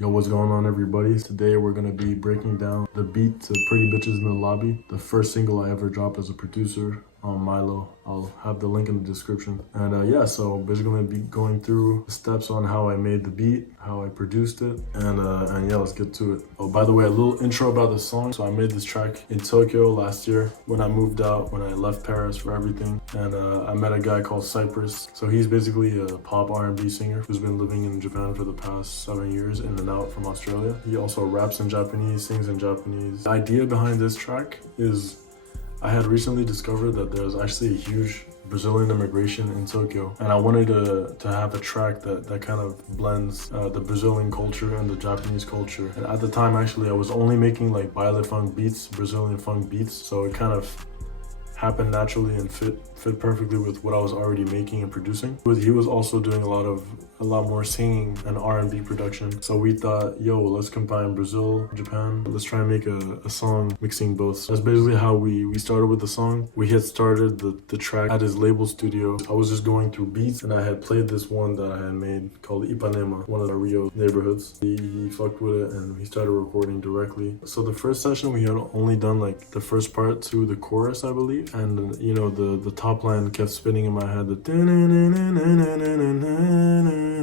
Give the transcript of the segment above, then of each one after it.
Yo, what's going on, everybody? Today we're gonna be breaking down the beat to Pretty Bitches in the Lobby, the first single I ever dropped as a producer on Milo. I'll have the link in the description. And yeah, so basically I'm gonna be going through the steps on how I made the beat, how I produced it, and yeah, let's get to it. Oh, by the way, a little intro about this song. So I made this track in Tokyo last year when I moved out, when I left Paris for everything, and I met a guy called Cyprus. So he's basically a pop R&B singer who's been living in Japan for the past 7 years, in and out from Australia. He also raps in Japanese, sings in Japanese. The idea behind this track is I had recently discovered that there's actually a huge Brazilian immigration in Tokyo, and I wanted to have a track that kind of blends the Brazilian culture and the Japanese culture. And at the time, actually, I was only making like baile funk beats, Brazilian funk beats, so it kind of happened naturally and fit perfectly with what I was already making and producing. He was also doing a lot more singing and R&B production. So we thought, yo, let's combine Brazil, Japan. Let's try and make a song mixing both. So that's basically how we started with the song. We had started the track at his label studio. I was just going through beats and I had played this one that I had made called Ipanema, one of the Rio neighborhoods. He fucked with it and he started recording directly. So the first session we had only done like the first part to the chorus, I believe. And you know, the top line kept spinning in my head.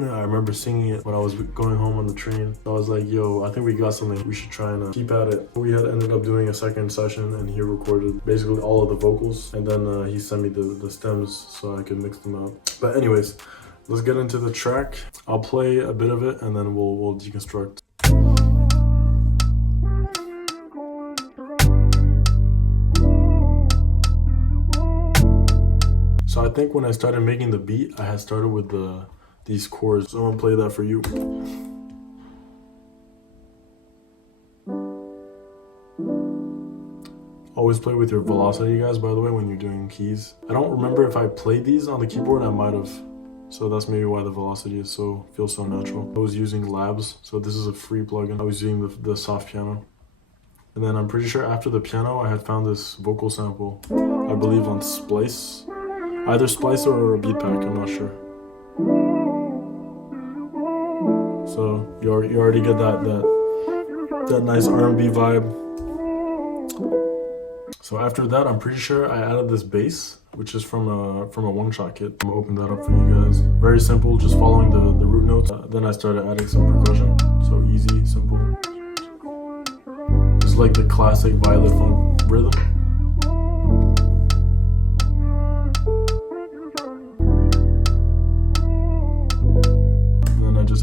I remember singing it when I was going home on the train. I was like, yo, I think we got something. We should try and keep at it. We had ended up doing a second session and he recorded basically all of the vocals. And then he sent me the stems so I could mix them out. But anyways, let's get into the track. I'll play a bit of it and then we'll deconstruct. So I think when I started making the beat, I had started with these chords. So I'm gonna play that for you. Always play with your velocity, guys, by the way, when you're doing keys. I don't remember if I played these on the keyboard. I might have. So that's maybe why the velocity feels so natural. I was using Labs, so this is a free plugin. I was using the soft piano. And then I'm pretty sure after the piano, I had found this vocal sample, I believe on Splice. Either Splice or a beat pack, I'm not sure. So you already get that nice R&B vibe. So after that, I'm pretty sure I added this bass, which is from a one-shot kit. I'm gonna open that up for you guys. Very simple, just following the root notes. Then I started adding some percussion. So easy, simple. Just like the classic violet funk rhythm.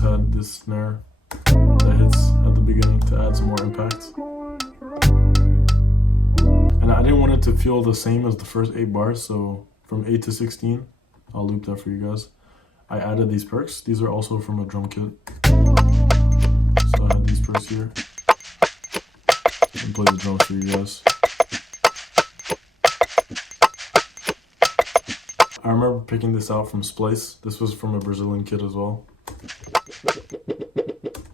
Had this snare that hits at the beginning to add some more impact. And I didn't want it to feel the same as the first 8 bars, so from 8 to 16, I'll loop that for you guys. I added these perks. These are also from a drum kit. So I had these perks here. And play the drums for you guys. I remember picking this out from Splice. This was from a Brazilian kit as well.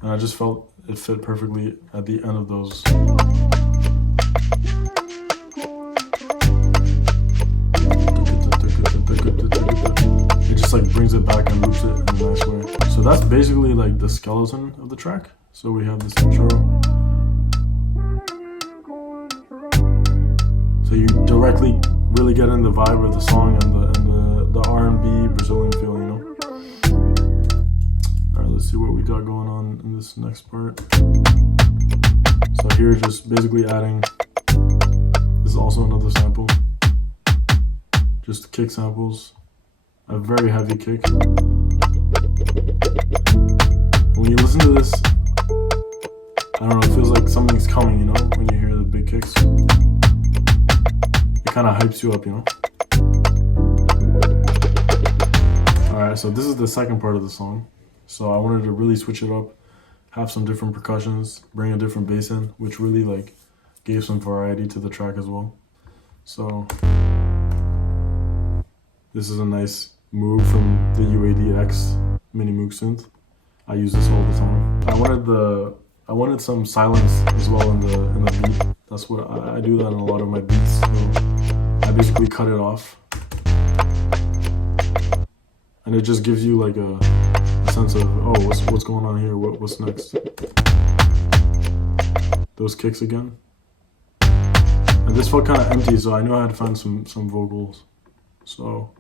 And I just felt it fit perfectly at the end of those. It just like brings it back and loops it in a nice way. So that's basically like the skeleton of the track. So we have this intro. So you directly really get in the vibe of the song and the R&B Brazilian feel, you know? Let's see what we got going on in this next part. So here, just basically adding, this is also another sample, just kick samples, a very heavy kick. When you listen to this, I don't know, it feels like something's coming, you know, when you hear the big kicks. It kind of hypes you up, you know. Alright, so this is the second part of the song. So I wanted to really switch it up, have some different percussions, bring a different bass in, which really like gave some variety to the track as well. So this is a nice Moog from the UAD-X Mini Moog synth. I use this all the time. I wanted some silence as well in the beat. That's what I do that in a lot of my beats. So I basically cut it off. And it just gives you like a sense of, oh, what's going on here? What's next? Those kicks again. And this felt kind of empty, so I knew I had to find some vocals. So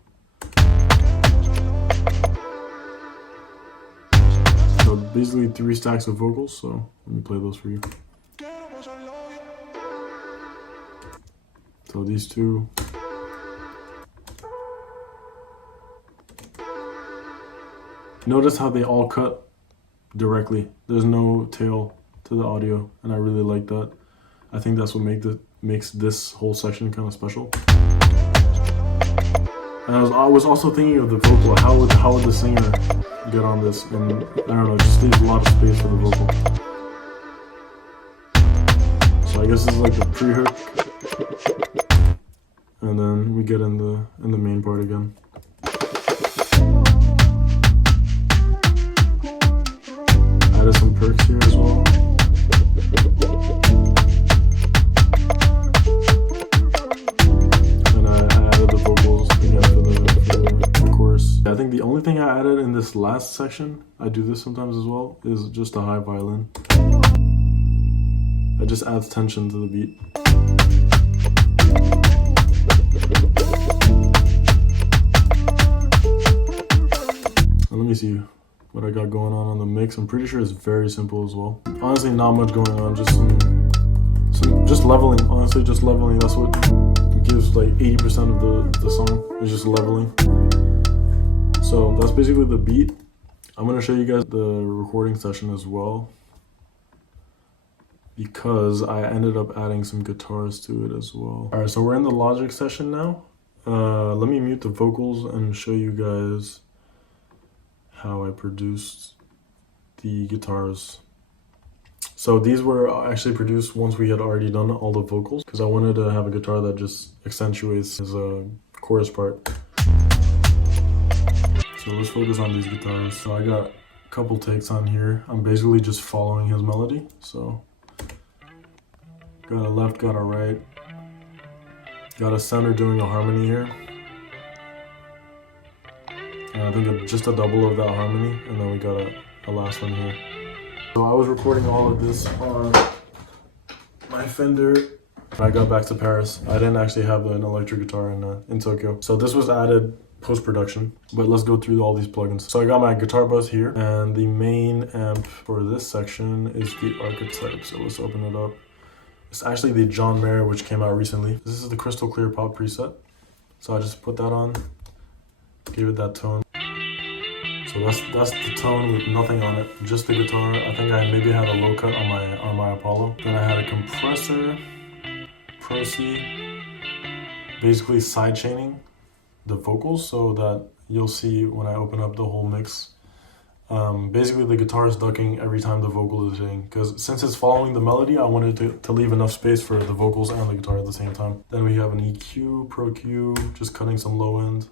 basically 3 stacks of vocals. So let me play those for you. So these 2. Notice how they all cut directly. There's no tail to the audio, and I really like that. I think that's what makes this whole section kind of special. And I was also thinking of the vocal. How would the singer get on this? And I don't know, it just leaves a lot of space for the vocal. So I guess this is like the pre-hook, and then we get in the main part again. Added some perks here as well. And I added the vocals again for the chorus. I think the only thing I added in this last section, I do this sometimes as well, is just a high violin. It just adds tension to the beat. And let me see what I got going on the mix. I'm pretty sure it's very simple as well. Honestly, not much going on, just just leveling. Honestly, just leveling. That's what gives like 80% of the song, is just leveling. So that's basically the beat. I'm gonna show you guys the recording session as well, because I ended up adding some guitars to it as well. All right, so we're in the Logic session now. Let me mute the vocals and show you guys how I produced the guitars. So these were actually produced once we had already done all the vocals, because I wanted to have a guitar that just accentuates his chorus part. So let's focus on these guitars. So I got a couple takes on here. I'm basically just following his melody. So got a left, got a right. Got a center doing a harmony here. And I think just a double of that harmony, and then we got a last one here. So I was recording all of this on my Fender. When I got back to Paris, I didn't actually have an electric guitar in Tokyo. So this was added post-production, but let's go through all these plugins. So I got my guitar bus here, and the main amp for this section is the Archetype. So let's open it up. It's actually the John Mayer, which came out recently. This is the Crystal Clear Pop preset. So I just put that on, gave it that tone. So that's the tone with nothing on it, just the guitar. I think I maybe had a low cut on my Apollo. Then I had a compressor, Pro C, basically side chaining the vocals so that you'll see when I open up the whole mix. Basically the guitar is ducking every time the vocal is hitting, because since it's following the melody, I wanted to leave enough space for the vocals and the guitar at the same time. Then we have an EQ, Pro Q, just cutting some low end.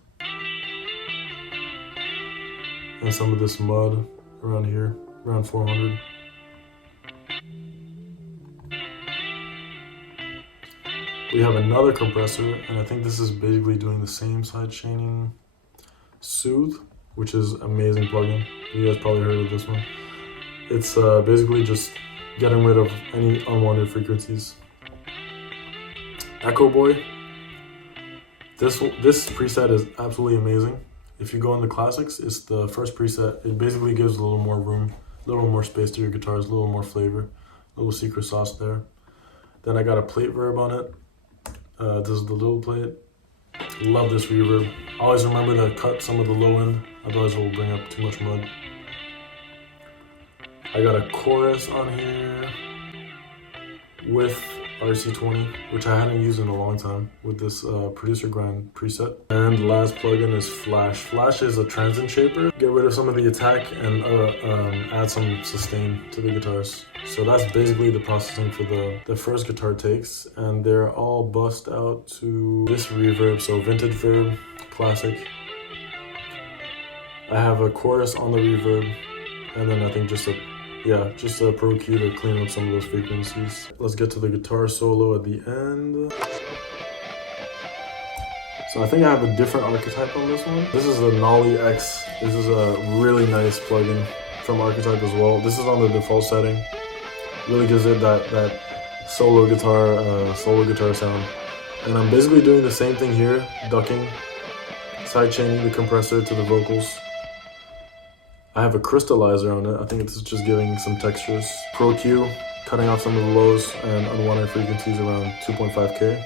And some of this mud around here, around 400. We have another compressor, and I think this is basically doing the same side chaining. Soothe, which is amazing plugin. You guys probably heard of this one. It's basically just getting rid of any unwanted frequencies. Echo Boy. This preset is absolutely amazing. If you go in the classics, it's the first preset. It basically gives a little more room, a little more space to your guitars, a little more flavor, a little secret sauce there. Then I got a plate verb on it. This is the little plate. Love this reverb. Always remember to cut some of the low end, otherwise it will bring up too much mud. I got a chorus on here with RC20, which I hadn't used in a long time, with this producer grind preset. And the last plugin is Flash. Flash is a transient shaper. Get rid of some of the attack and add some sustain to the guitars. So that's basically the processing for the first guitar takes, and they're all bussed out to this reverb. So vintage verb, classic. I have a chorus on the reverb, and then I think just a Pro Q to clean up some of those frequencies. Let's get to the guitar solo at the end. So I think I have a different archetype on this one. This is the Nolly X. This is a really nice plugin from Archetype as well. This is on the default setting. Really gives it that solo guitar sound. And I'm basically doing the same thing here, ducking, side chaining the compressor to the vocals. I have a crystallizer on it. I think it's just giving some textures. Pro Q, cutting off some of the lows and unwanted frequencies around 2.5K.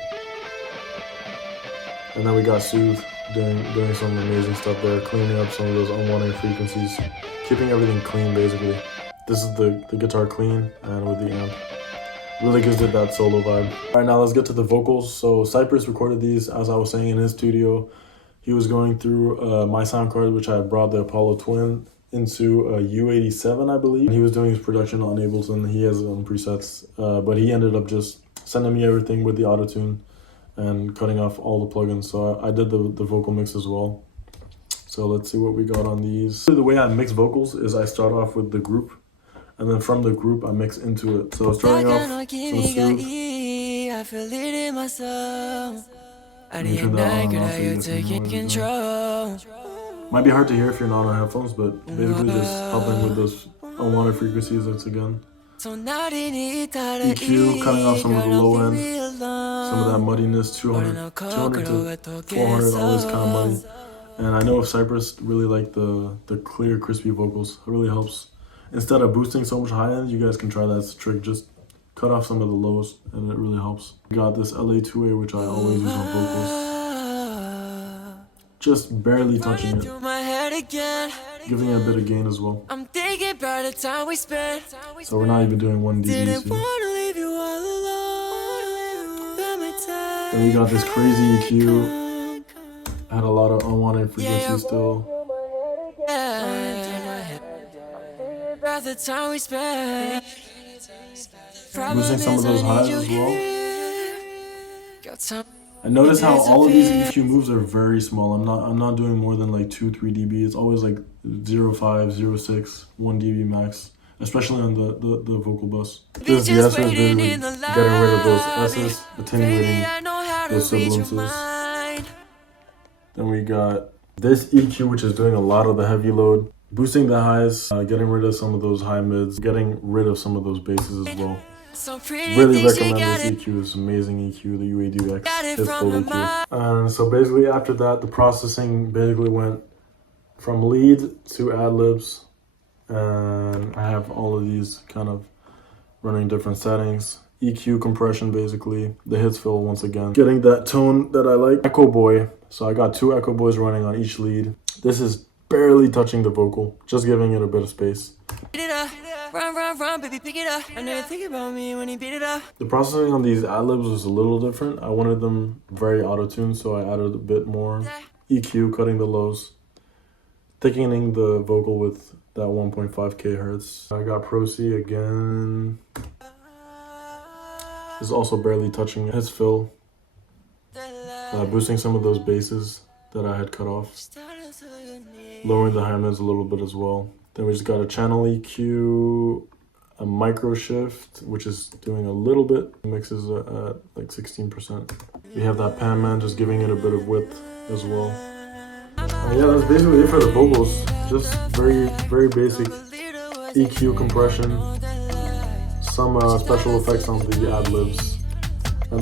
And then we got Soothe doing some amazing stuff there, cleaning up some of those unwanted frequencies, keeping everything clean basically. This is the guitar clean and with the amp. Really gives it that solo vibe. All right, now let's get to the vocals. So Cyprus recorded these, as I was saying, in his studio. He was going through my sound card, which I brought the Apollo Twin into a U87, I believe. He was doing his production on Ableton. He has his own presets, but he ended up just sending me everything with the autotune and cutting off all the plugins. So I did the vocal mix as well. So let's see what we got on these. The way I mix vocals is I start off with the group, and then from the group I mix into it. So starting off some Soothe. I feel it in my soul. I need need that girl, on, you taking control. Might be hard to hear if you're not on headphones, but basically just helping with those unwanted frequencies once again. EQ, cutting off some of the low end, some of that muddiness, 200 to 400, always kind of muddy. And I know if Cyprus really like the clear, crispy vocals, it really helps. Instead of boosting so much high end, you guys can try that trick. Just cut off some of the lows, and it really helps. Got this LA2A, which I always use on vocals. Just barely touching it, giving it a bit of gain as well. So we're not even doing 1 dB. Then we got this crazy EQ. Had a lot of unwanted frequencies still. Losing some of those highs as well. And notice how all of these EQ moves are very small. I'm not doing more than like 2-3 dB. It's always like 0.5, 0.6, 1 dB max, especially on the vocal bus. This yes is basically getting rid of those S's, attenuating those sibilances. Then we got this EQ, which is doing a lot of the heavy load, boosting the highs, getting rid of some of those high mids, getting rid of some of those basses as well. Really recommend this EQ. It's amazing EQ, the UADX. It's full EQ. And so basically after that, the processing basically went from lead to ad-libs. And I have all of these kind of running different settings. EQ compression basically. The hits fill once again. Getting that tone that I like. Echo Boy. So I got 2 Echo Boys running on each lead. This is barely touching the vocal, just giving it a bit of space. Run, baby, pick it up. I never think about me when he beat it up. The processing on these ad-libs was a little different. I wanted them very auto-tuned, so I added a bit more EQ, cutting the lows, thickening the vocal with that 1.5K hertz. I got Pro C again. This is also barely touching his fill, boosting some of those basses that I had cut off, lowering the high mids a little bit as well. Then we just got a channel EQ, a micro shift, which is doing a little bit. Mixes at like 16%. We have that pan man, just giving it a bit of width as well. Yeah, that's basically it for the vocals. Just very, very basic EQ compression. Some special effects on the ad-libs.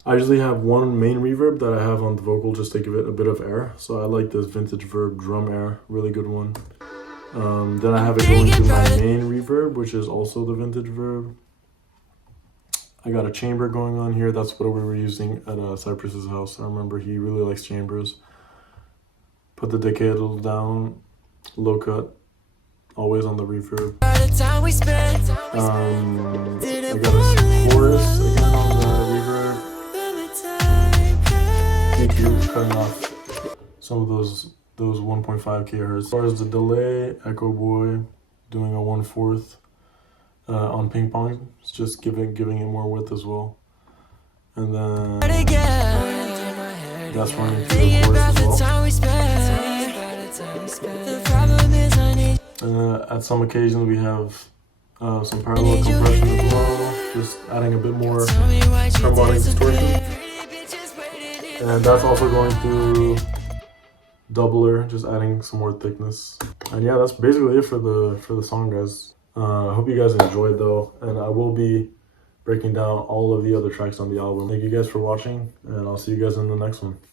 I usually have one main reverb that I have on the vocal just to give it a bit of air. So I like this Vintage Verb drum air, really good one. Then I have it going to my main reverb, which is also the Vintage Verb. I got a chamber going on here. That's what we were using at Cyprus's house. I remember he really likes chambers. Put the decay a little down, low cut, always on the reverb. I got a chorus again on the reverb. EQ cutting off some of those 1.5K hertz. As far as the delay, Echo Boy doing a 1/4 on ping pong. It's just giving it more width as well. And then that's running through the chorus as well. And at some occasions we have some parallel compression as well, just adding a bit more harmonic distortion. And that's also going through doubler, just adding some more thickness. And yeah, that's basically it for the song, guys. I hope you guys enjoyed though, and I will be breaking down all of the other tracks on the album. Thank you guys for watching, and I'll see you guys in the next one.